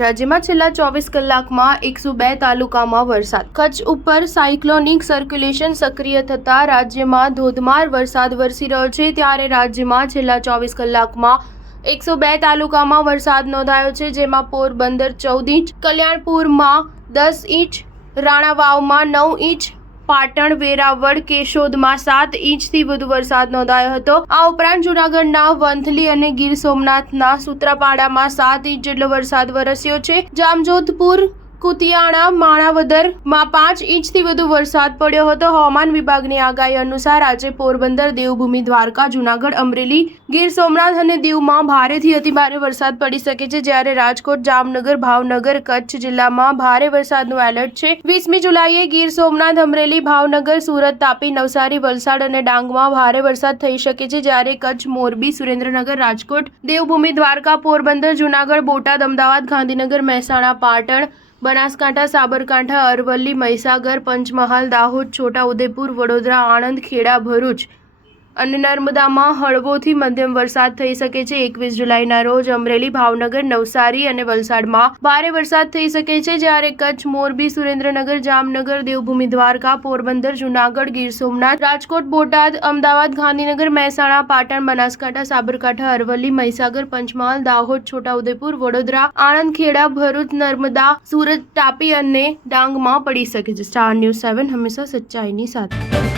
રાજ્યમાં છેલ્લા 24 કલાકમાં 102 તાલુકામાં વરસાદ. કચ્છ ઉપર સાયક્લોનિક સર્ક્યુલેશન સક્રિય થતા રાજ્યમાં ધોધમાર વરસાદ વરસી રહ્યો છે. ત્યારે રાજ્યમાં છેલ્લા 24 કલાકમાં 102 તાલુકામાં વરસાદ નોંધાયો છે, જેમાં પોરબંદર 14 ઇંચ, કલ્યાણપુરમાં 10 ઇંચ, રાણાવાવમાં 9 ઇંચ, પાટણ, વેરાવળ, કેશોદમાં 7 ઇંચથી વધુ વરસાદ નોંધાયો હતો. આ ઉપરાંત જૂનાગઢના વંથલી અને ગીર સોમનાથના સૂત્રાપાડામાં 7 ઇંચ જેટલો વરસાદ વરસ્યો છે. જામજોધપુર, કુતિયાણા, માણાવદરમાં 5 ઇંચથી વધુ વરસાદ પડ્યો હતો. હવામાન વિભાગની આગાહી અનુસાર આજે પોરબંદર, દેવભૂમિ દ્વારકા, જૂનાગઢ, અમરેલી, ગીર સોમનાથ અને દીવમાં ભારેથી અતિભારે વરસાદ પડી શકે છે, જ્યારે રાજકોટ, જામનગર, ભાવનગર, કચ્છ જિલ્લામાં ભારે વરસાદનું એલર્ટ છે. 20મી જુલાઈએ ગીર સોમનાથ, અમરેલી, ભાવનગર, સુરત, તાપી, નવસારી, વલસાડ અને ડાંગમાં ભારે વરસાદ થઈ શકે છે, જ્યારે કચ્છ, મોરબી, સુરેન્દ્રનગર, રાજકોટ, દેવભૂમિ દ્વારકા, પોરબંદર, જૂનાગઢ, બોટાદ, અમદાવાદ, ગાંધીનગર, મહેસાણા, પાટણ, બનાસકાંઠા, સાબરકાંઠા, અરવલ્લી, મહીસાગર, પંચમહાલ, દાહોદ, છોટા ઉદેપુર, વડોદરા, આણંદ, ખેડા, ભરૂચ અને નર્મદામાં હળવોથી મધ્યમ વરસાદ થઈ શકે છે. 21 જુલાઈના રોજ અમરેલી, ભાવનગર, નવસારી અને વલસાડમાં ભારે વરસાદ થઈ શકે છે, જ્યારે કચ્છ, મોરબી, સુરેન્દ્રનગર, જામનગર, દેવભૂમિ દ્વારકા, પોરબંદર, જૂનાગઢ, ગીર સોમનાથ, રાજકોટ, બોટાદ, અમદાવાદ, ગાંધીનગર, મહેસાણા, પાટણ, બનાસકાંઠા, સાબરકાંઠા, અરવલ્લી, મહીસાગર, પંચમહાલ, દાહોદ, છોટા ઉદેપુર, વડોદરા, આણંદ, ખેડા, ભરૂચ, નર્મદા, સુરત, તાપી અને ડાંગમાં પડી શકે છે. સ્ટાર ન્યૂઝ 7 હંમેશા સચ્ચાઈની સાથે.